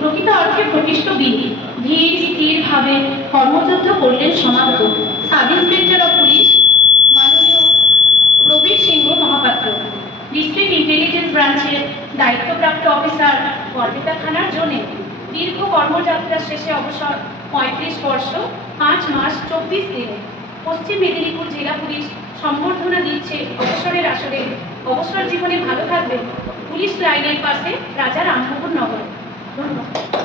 প্রকৃত অর্থে প্রতিষ্ঠ বীর ধীর স্থির ভাবে কর্মযুদ্ধ করলেন সমাপ্ত সাব ইন্সপেক্টর অফ পুলিশ মাননীয় প্রবীর সিংহ মহাপাত্র, ডিস্ট্রিক্ট ইন্টেলিজেন্স ব্রাঞ্চের দায়িত্বপ্রাপ্ত অফিসার বরপেটা থানার জন্য দীর্ঘ কর্মযাত্রা শেষে অবসর 35 বর্ষ 5 মাস 24 দিনে পশ্চিম মেদিনীপুর জেলা পুলিশ সম্বর্ধনা দিচ্ছে অবসরের আসরে। অবসর জীবনে ভালো থাকবে পুলিশ লাইনের পাশে রাজা রামমোহন নগর। ধন্যবাদ।